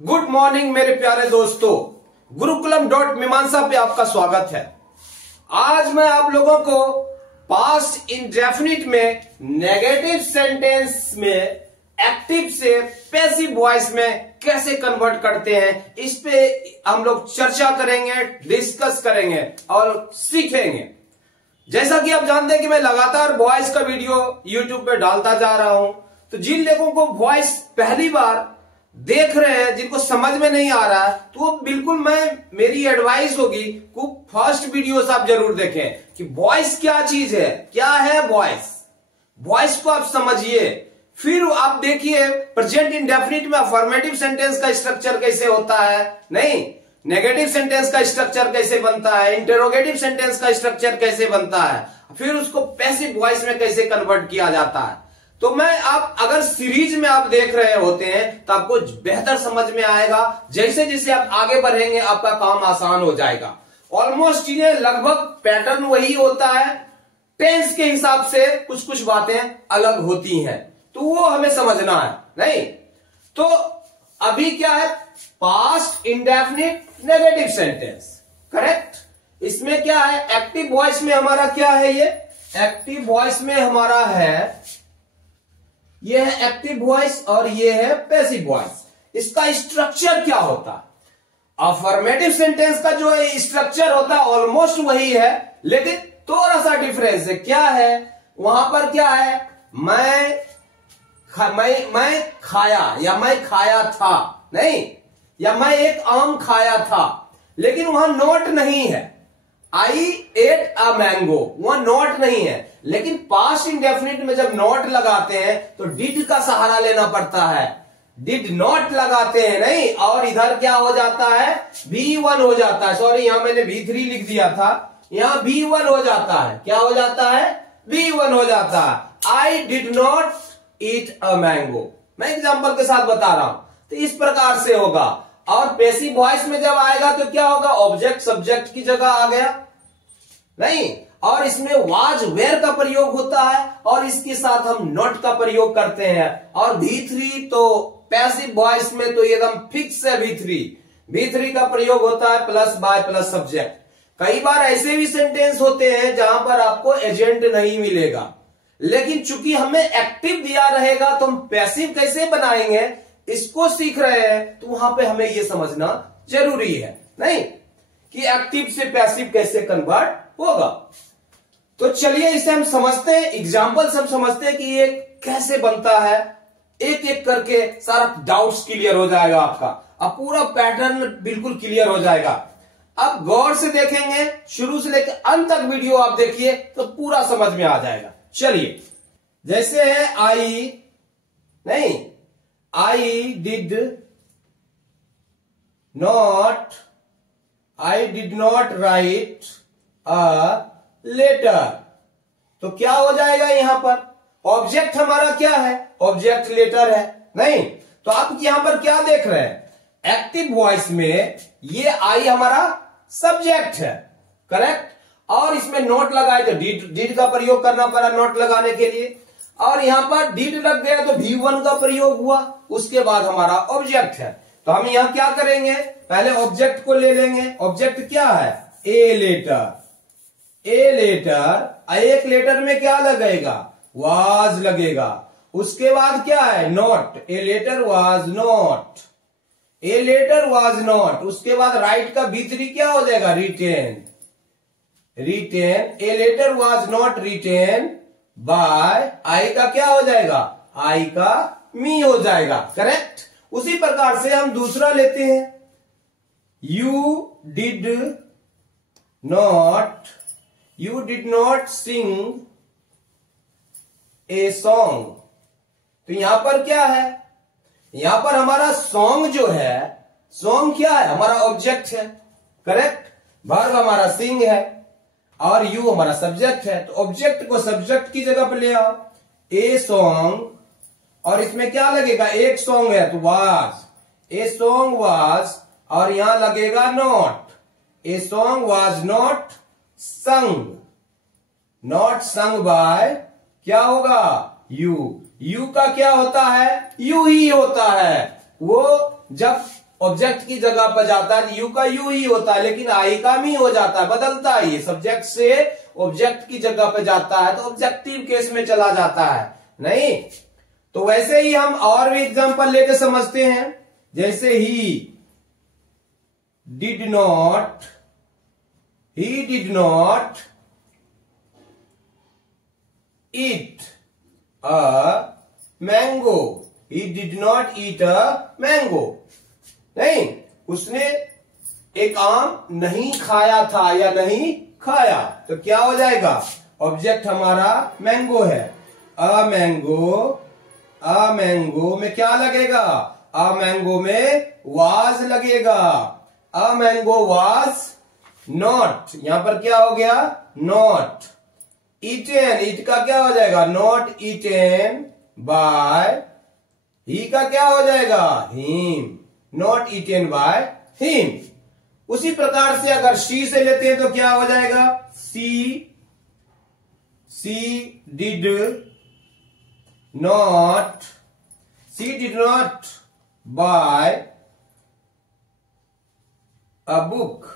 Good morning मेरे प्यारे दोस्तों, गुरुकुलम.मीमांसा पे आपका स्वागत है। आज मैं आप लोगों को पास्ट इंडेफिनिट में नेगेटिव सेंटेंस में एक्टिव से पैसिव वॉइस में कैसे कन्वर्ट करते हैं, इस पे हम लोग चर्चा करेंगे, डिस्कस करेंगे और सीखेंगे। जैसा कि आप जानते हैं कि मैं लगातार वॉइस का वीडियो यूट्यूब पे डालता जा रहा हूं, तो जिन लोगों को वॉइस पहली बार देख रहे हैं, जिनको समझ में नहीं आ रहा है, तो वो बिल्कुल मेरी एडवाइस होगी कि फर्स्ट वीडियोस आप जरूर देखें कि वॉइस क्या चीज है, क्या है वॉइस को आप समझिए। फिर आप देखिए प्रेजेंट इंडेफिनिट में अफर्मेटिव सेंटेंस का स्ट्रक्चर कैसे होता है, नहीं नेगेटिव सेंटेंस का स्ट्रक्चर कैसे बनता है, इंटरोगेटिव सेंटेंस का स्ट्रक्चर कैसे बनता है, फिर उसको पैसिव वॉइस में कैसे कन्वर्ट किया जाता है। तो आप अगर सीरीज में आप देख रहे होते हैं तो आपको बेहतर समझ में आएगा। जैसे जैसे आप आगे बढ़ेंगे आपका काम आसान हो जाएगा। ऑलमोस्ट ये लगभग पैटर्न वही होता है, टेंस के हिसाब से कुछ कुछ बातें अलग होती हैं, तो वो हमें समझना है। नहीं तो अभी क्या है, past indefinite negative sentence, correct. इसमें क्या है, एक्टिव वॉइस में हमारा क्या है, ये एक्टिव वॉइस में हमारा है, ये है एक्टिव वॉइस और ये है पैसिव वॉइस। इसका स्ट्रक्चर क्या होता है, अफर्मेटिव सेंटेंस का जो स्ट्रक्चर होता है ऑलमोस्ट वही है, लेकिन थोड़ा सा डिफरेंस है। क्या है वहां पर, क्या है, मैं खाया या मैं खाया था, नहीं, या मैं एक आम खाया था, लेकिन वहां नोट नहीं है। आई एट अ मैंगो, वहां नोट नहीं है। लेकिन पास्ट इंडेफिनिट में जब नोट लगाते हैं तो डिड का सहारा लेना पड़ता है, डिड नॉट लगाते हैं, नहीं। और इधर क्या हो जाता है, V1 हो जाता है। सॉरी, यहां मैंने V3 लिख दिया था, यहां V1 हो जाता है। क्या हो जाता है, V1 हो जाता है। I did not eat a mango, मैं एग्जाम्पल के साथ बता रहा हूं। तो इस प्रकार से होगा। और पैसिव वॉइस में जब आएगा तो क्या होगा, ऑब्जेक्ट सब्जेक्ट की जगह आ गया, नहीं। और इसमें वाज वेयर का प्रयोग होता है और इसके साथ हम नॉट का प्रयोग करते हैं। और V3 तो पैसिव वॉइस में तो एकदम फिक्स है, V3 का प्रयोग होता है प्लस बाय प्लस सब्जेक्ट। कई बार ऐसे भी सेंटेंस होते हैं जहां पर आपको एजेंट नहीं मिलेगा, लेकिन चूंकि हमें एक्टिव दिया रहेगा तो हम पैसिव कैसे बनाएंगे इसको सीख रहे हैं, तो वहां पे हमें यह समझना जरूरी है, नहीं, कि एक्टिव से पैसिव कैसे कन्वर्ट होगा। तो चलिए इसे हम समझते हैं, एग्जाम्पल हम समझते हैं कि ये कैसे बनता है। एक एक करके सारा डाउट्स क्लियर हो जाएगा आपका, अब पूरा पैटर्न बिल्कुल क्लियर हो जाएगा। अब गौर से देखेंगे, शुरू से लेकर अंत तक वीडियो आप देखिए तो पूरा समझ में आ जाएगा। चलिए, जैसे है I did not write a letter, तो क्या हो जाएगा, यहां पर ऑब्जेक्ट हमारा क्या है, ऑब्जेक्ट लेटर है, नहीं। तो आप यहां पर क्या देख रहे हैं, एक्टिव वॉइस में ये आई हमारा सब्जेक्ट है, करेक्ट। और इसमें नोट लगाए तो डिड का प्रयोग करना पड़ा नोट लगाने के लिए, और यहां पर डिड लग गया तो V1 का प्रयोग हुआ, उसके बाद हमारा ऑब्जेक्ट है। तो हम यहां क्या करेंगे, पहले ऑब्जेक्ट को ले लेंगे। ऑब्जेक्ट क्या है, ए लेटर, एक लेटर में क्या लगेगा, वाज लगेगा। उसके बाद क्या है, not, a letter was not. उसके बाद राइट का V3 क्या हो जाएगा, written, a letter was not written by, I का क्या हो जाएगा, आई का मी हो जाएगा, करेक्ट। उसी प्रकार से हम दूसरा लेते हैं, you did not sing a song. तो यहां पर क्या है, यहां पर हमारा सॉन्ग जो है, सॉन्ग क्या है, हमारा ऑब्जेक्ट है, करेक्ट। वर्ब हमारा सिंग है और यू हमारा सब्जेक्ट है। तो ऑब्जेक्ट को सब्जेक्ट की जगह पर ले आओ, ए सॉन्ग, और इसमें क्या लगेगा, एक सॉन्ग है तो वाज, ए सॉन्ग वाज, और यहां लगेगा not, a song was not sung by, क्या होगा, यू का क्या होता है, यू ही होता है। वो जब ऑब्जेक्ट की जगह पर जाता है, यू का यू ही होता है, लेकिन आई का मी हो जाता है, बदलता है। ये सब्जेक्ट से ऑब्जेक्ट की जगह पर जाता है तो ऑब्जेक्टिव केस में चला जाता है, नहीं। तो वैसे ही हम और भी एग्जांपल लेके समझते हैं, जैसे he did not eat a mango, he did not eat a mango, नहीं, उसने एक आम नहीं खाया था या नहीं खाया। तो क्या हो जाएगा, ऑब्जेक्ट हमारा मैंगो है, अ मैंगो में क्या लगेगा, अ मैंगो में वाज लगेगा, अ मैंगो वाज नॉट, यहां पर क्या हो गया, नॉट ईटेन, ईट का क्या हो जाएगा, नॉट ईटेन बाय, ही का क्या हो जाएगा, him, not eaten by him. उसी प्रकार से अगर शी से लेते हैं तो क्या हो जाएगा, she did not buy a book,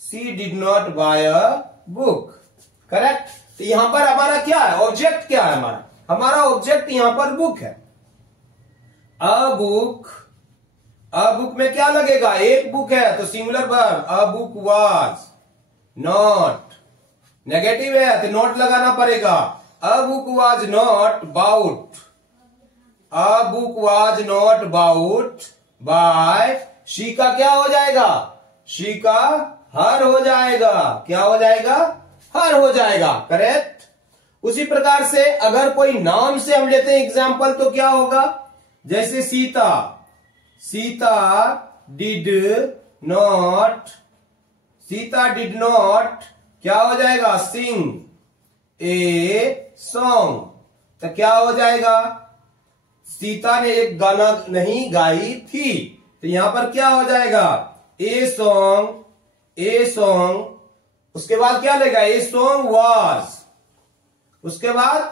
she did not buy a book, correct. तो यहां पर हमारा क्या है, ऑब्जेक्ट क्या है, हमारा ऑब्जेक्ट यहां पर बुक है। अ बुक में क्या लगेगा, एक बुक है तो singular verb, a book was not, negative है तो नॉट लगाना पड़ेगा, a book was not bought, a book was not bought by, she का क्या हो जाएगा, शी का हर हो जाएगा, क्या हो जाएगा, हर हो जाएगा, करेक्ट। उसी प्रकार से अगर कोई नाम से हम लेते हैं एग्जाम्पल तो क्या होगा, जैसे सीता डिड नॉट क्या हो जाएगा, सिंग ए सॉन्ग, तो क्या हो जाएगा, सीता ने एक गाना नहीं गाई थी, तो यहां पर क्या हो जाएगा, ए सॉन्ग, उसके बाद क्या लगेगा, ए सॉन्ग वाज, उसके बाद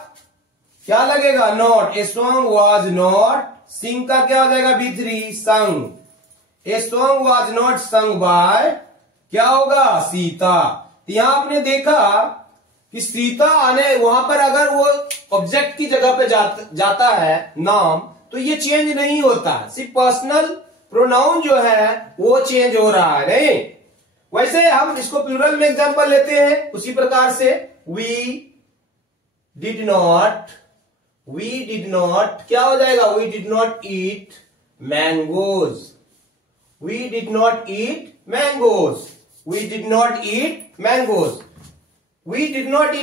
क्या लगेगा, not, a song was not, sing का क्या हो जाएगा, B3 sung, a song was not sung by, क्या होगा, सीता। तो यहां आपने देखा कि सीता आने वहां पर अगर वो ऑब्जेक्ट की जगह पे जाता है नाम, तो ये चेंज नहीं होता, सिर्फ पर्सनल प्रोनाउन जो है वो चेंज हो रहा है, नहीं। वैसे हम इसको प्लूरल में एग्जांपल लेते हैं, उसी प्रकार से वी डिड नॉट क्या हो जाएगा, we did not eat mangoes, we did not eat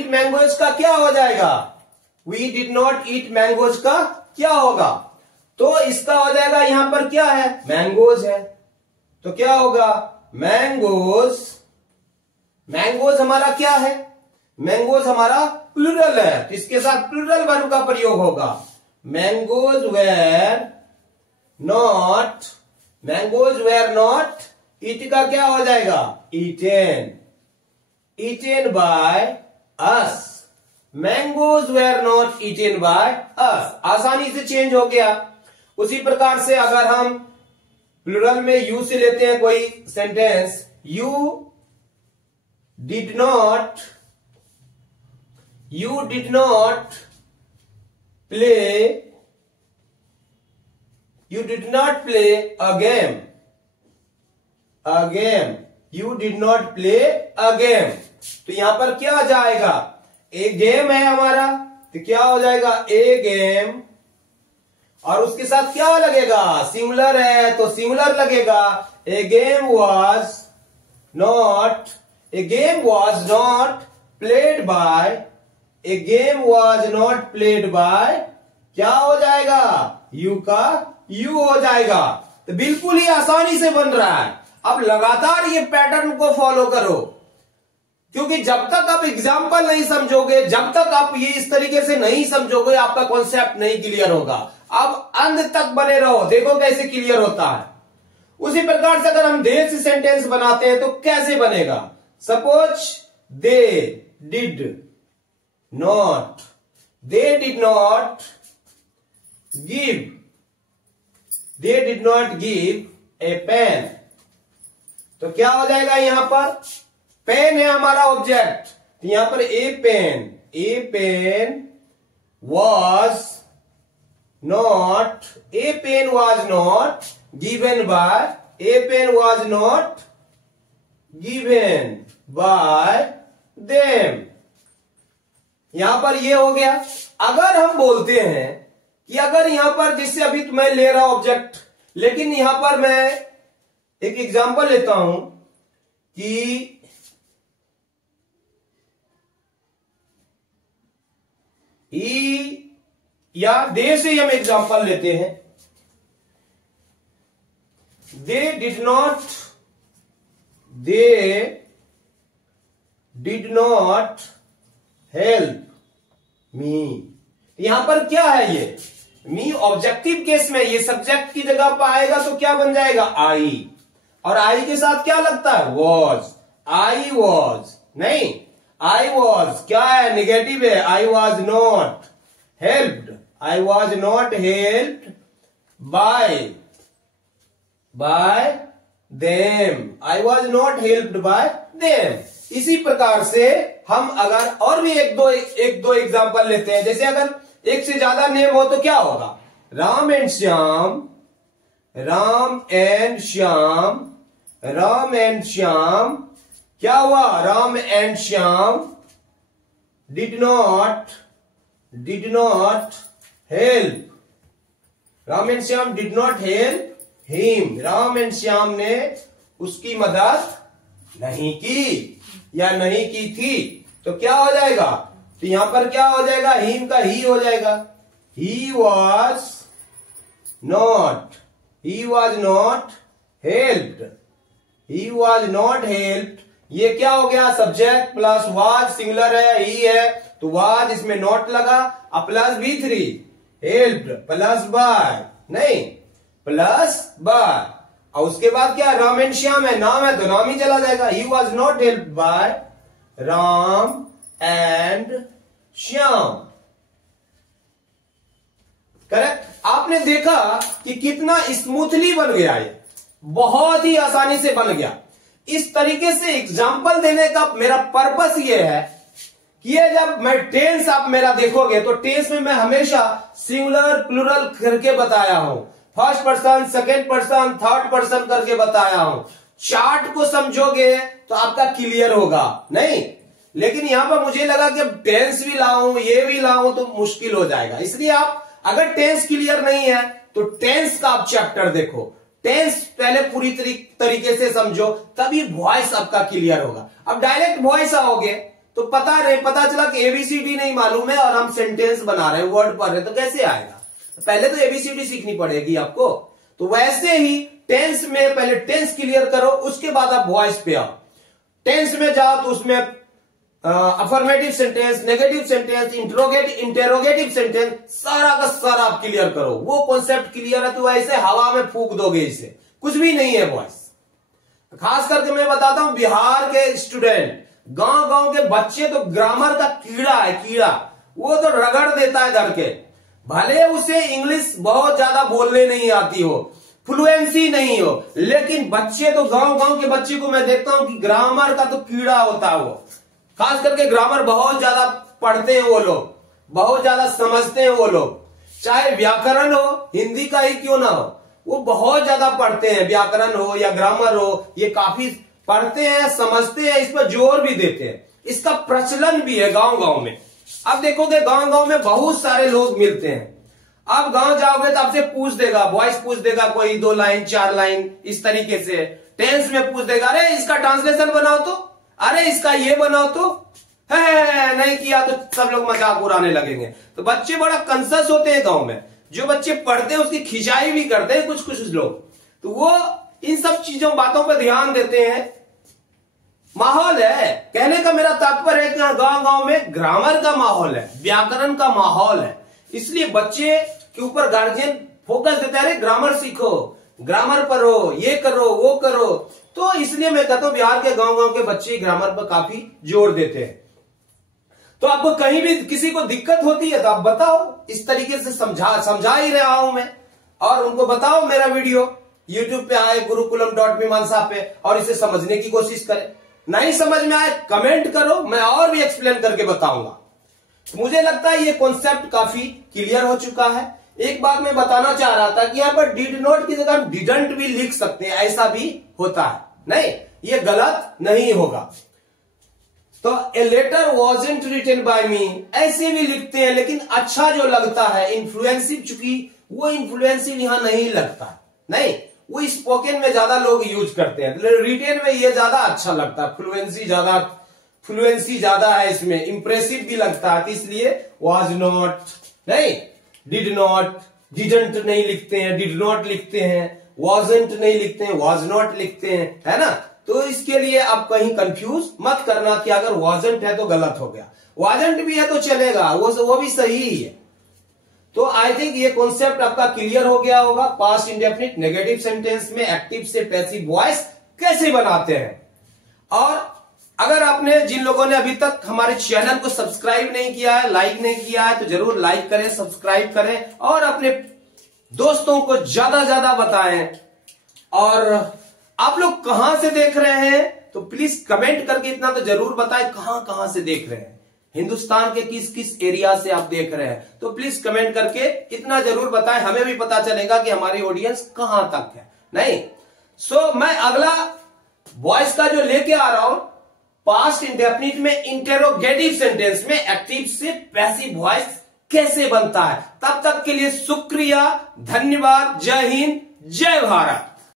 mangoes का क्या हो जाएगा, we did not eat mangoes का क्या होगा, तो इसका हो जाएगा, यहां पर क्या है, मैंगोज है, तो क्या होगा, मैंगोज हमारा क्या है, मैंगोज हमारा प्लूरल है, तो इसके साथ प्लूरल वर्ब का प्रयोग होगा, मैंगोज वेर नॉट, ईट का क्या हो जाएगा, eaten by us, mangoes were not eaten by us, आसानी से चेंज हो गया। उसी प्रकार से अगर हम प्लूरल में यू से लेते हैं कोई sentence, you did not play a game, तो यहां पर क्या जाएगा, एक गेम है हमारा, तो क्या हो जाएगा, ए गेम, और उसके साथ क्या लगेगा, सिंगुलर है तो सिंगुलर लगेगा, a game was not played by, क्या हो जाएगा, यू का यू हो जाएगा। तो बिल्कुल ही आसानी से बन रहा है। अब लगातार ये पैटर्न को फॉलो करो, क्योंकि जब तक आप एग्जाम्पल नहीं समझोगे, जब तक आप ये इस तरीके से नहीं समझोगे, आपका कॉन्सेप्ट नहीं क्लियर होगा। अब अंत तक बने रहो, देखो कैसे क्लियर होता है। उसी प्रकार से अगर हम दे से सेंटेंस बनाते हैं तो कैसे बनेगा, suppose they did not give a pen. तो क्या हो जाएगा यहां पर, पेन है हमारा ऑब्जेक्ट, तो यहां पर ए pen was not, a pen was not given by, a pen was not given by them। यहां पर ये हो गया। अगर हम बोलते हैं कि अगर यहां पर, जिससे अभी मैं ले रहा हूं ऑब्जेक्ट, लेकिन यहां पर मैं एक एग्जांपल लेता हूं कि या दे से हम एग्जांपल लेते हैं, दे डिड नॉट हेल्प मी। यहां पर क्या है, ये मी ऑब्जेक्टिव केस में ये सब्जेक्ट की जगह पर आएगा तो क्या बन जाएगा, आई, और आई के साथ क्या लगता है, वॉज। आई वॉज नहीं, आई वॉज क्या है, निगेटिव है। I was not helped, I was not helped bye them, I was not helped bye them. इसी प्रकार से हम अगर और भी एक दो एग्जांपल लेते हैं, जैसे अगर एक से ज्यादा नेम हो तो क्या होगा, Ram and Shyam, Ram and Shyam, Ram and Shyam, क्या हुआ, Ram and Shyam did not help, Ram and Shyam did not help him, Ram and Shyam ने उसकी मदद नहीं की या नहीं की थी। तो क्या हो जाएगा, तो यहां पर क्या हो जाएगा, हिम का ही हो जाएगा, he was not helped, he was not helped. ये क्या हो गया, सब्जेक्ट प्लस वाज, सिंगुलर है, ही है तो वाज, इसमें नॉट लगा, plus V3 helped plus by, नहीं प्लस बाय, और उसके बाद क्या, राम एंड श्याम है, नाम है तो नाम ही चला जाएगा, he was not helped bye Ram and Shyam. Correct. आपने देखा कि कितना स्मूथली बन गया, ये बहुत ही आसानी से बन गया। इस तरीके से एग्जाम्पल देने का मेरा पर्पस ये है कि ये जब मैं टेंस आप मेरा देखोगे तो टेंस में मैं हमेशा सिंगुलर प्लूरल करके बताया हूं, first person, second person, third person करके बताया हूं। चार्ट को समझोगे तो आपका क्लियर होगा, नहीं लेकिन यहां पर मुझे लगा कि अब टेंस भी लाऊं ये भी लाऊं तो मुश्किल हो जाएगा, इसलिए आप अगर टेंस क्लियर नहीं है तो टेंस का आप चैप्टर देखो, टेंस पहले पूरी तरीके से समझो, तभी वॉइस आपका क्लियर होगा। अब डायरेक्ट वॉइस आओगे तो पता चला कि एबीसीडी नहीं मालूम है और हम सेंटेंस बना रहे हैं, वर्ड पढ़ रहे हैं, तो कैसे आएगा, पहले तो एबीसीडी सीखनी पड़ेगी आपको। तो वैसे ही टेंस में पहले टेंस क्लियर करो, उसके बाद आप वॉइस पे आओ। टेंस में जाओ तो उसमें affirmative sentence, negative sentence, interrogative sentence, सारा का सारा आप क्लियर करो। वो कॉन्सेप्ट क्लियर है तो ऐसे हवा में फूक दोगे, इसे कुछ भी नहीं है वॉइस। खास करके मैं बताता हूं बिहार के स्टूडेंट, गांव के बच्चे तो ग्रामर का कीड़ा है, कीड़ा, वो तो रगड़ देता है धर के, भले उसे इंग्लिश बहुत ज्यादा बोलने नहीं आती हो, फ्लुएंसी नहीं हो, लेकिन बच्चे तो गांव के बच्चे को मैं देखता हूं कि ग्रामर का तो कीड़ा होता है। वो खास करके ग्रामर बहुत ज्यादा पढ़ते हैं वो लोग, बहुत ज्यादा समझते हैं वो लोग, चाहे व्याकरण हो, हिंदी का ही क्यों ना हो, वो बहुत ज्यादा पढ़ते हैं, व्याकरण हो या ग्रामर हो, ये काफी पढ़ते हैं, समझते हैं, इस पर जोर भी देते हैं, इसका प्रचलन भी है गांव में। अब देखोगे गांव में बहुत सारे लोग मिलते हैं, अब गांव जाओगे तो आपसे पूछ देगा, वॉइस पूछ देगा, कोई 2 लाइन 4 लाइन इस तरीके से, टेंस में पूछ देगा, अरे इसका ट्रांसलेशन बनाओ तो, अरे इसका ये बनाओ तो, है नहीं किया तो सब लोग मजाक उड़ाने लगेंगे। तो बच्चे बड़ा कंसस होते हैं गांव में, जो बच्चे पढ़ते हैं उसकी खिंचाई भी करते हैं कुछ लोग, तो वो इन सब चीजों बातों पर ध्यान देते हैं। माहौल है, कहने का मेरा तात्पर्य है कि गांव में ग्रामर का माहौल है, व्याकरण का माहौल है, इसलिए बच्चे के ऊपर गार्जियन फोकस देता है, ग्रामर सीखो, ग्रामर पढ़ो, ये करो वो करो। तो इसलिए मैं कहता हूं बिहार के गांव के बच्चे ग्रामर पर काफी जोर देते हैं। तो आपको कहीं भी किसी को दिक्कत होती है तो आप बताओ, इस तरीके से समझा ही रहा हूं मैं, और उनको बताओ मेरा वीडियो, YouTube पे आए gurukulam.mimamsa पे और इसे समझने की कोशिश करें। नहीं समझ में आए कमेंट करो, मैं और भी एक्सप्लेन करके बताऊंगा। मुझे लगता है ये कॉन्सेप्ट काफी क्लियर हो चुका है। एक बात मैं बताना चाह रहा था कि यहां पर डिड नॉट की जगह हम डिडंट भी लिख सकते हैं, ऐसा भी होता है। नहीं, ये गलत नहीं होगा। तो a letter wasn't written by me ऐसे भी लिखते हैं, लेकिन अच्छा जो लगता है इन्फ्लुएंसिव, चूंकि वो इन्फ्लुएंसिव यहां नहीं लगता है। नहीं, वो स्पोकन में ज्यादा लोग यूज करते हैं, रिटेन में ये ज्यादा अच्छा लगता है, फ्लुएंसी ज्यादा है इसमें, इंप्रेसिव भी लगता है। इसलिए वॉज नॉट नहीं, डिड नॉट, डिडंट नहीं लिखते हैं, डिड नॉट लिखते हैं, वॉजंट नहीं लिखते हैं, वॉज नॉट लिखते हैं, है ना। तो इसके लिए आप कहीं कंफ्यूज मत करना कि अगर वॉजंट है तो गलत हो गया, वॉजंट भी है तो चलेगा, वो भी सही ही है। तो आई थिंक ये कॉन्सेप्ट आपका क्लियर हो गया होगा। पास्ट इंडेफिनिट नेगेटिव सेंटेंस में एक्टिव से पैसिव वॉइस कैसे बनाते हैं। और अगर आपने, जिन लोगों ने अभी तक हमारे चैनल को सब्सक्राइब नहीं किया है, लाइक नहीं किया है, तो जरूर लाइक करें, सब्सक्राइब करें और अपने दोस्तों को ज्यादा ज्यादा बताएं। और आप लोग कहां से देख रहे हैं तो प्लीज कमेंट करके इतना तो जरूर बताएं, कहां से देख रहे हैं, हिंदुस्तान के किस किस एरिया से आप देख रहे हैं। तो प्लीज कमेंट करके इतना जरूर बताएं, हमें भी पता चलेगा कि हमारी ऑडियंस कहां तक है। नहीं, मैं अगला वॉइस का जो लेके आ रहा हूं, पास्ट इंडेफिनिट में इंटेरोगेटिव सेंटेंस में एक्टिव से पैसिव वॉइस कैसे बनता है। तब तक के लिए शुक्रिया, धन्यवाद, जय हिंद, जय भारत।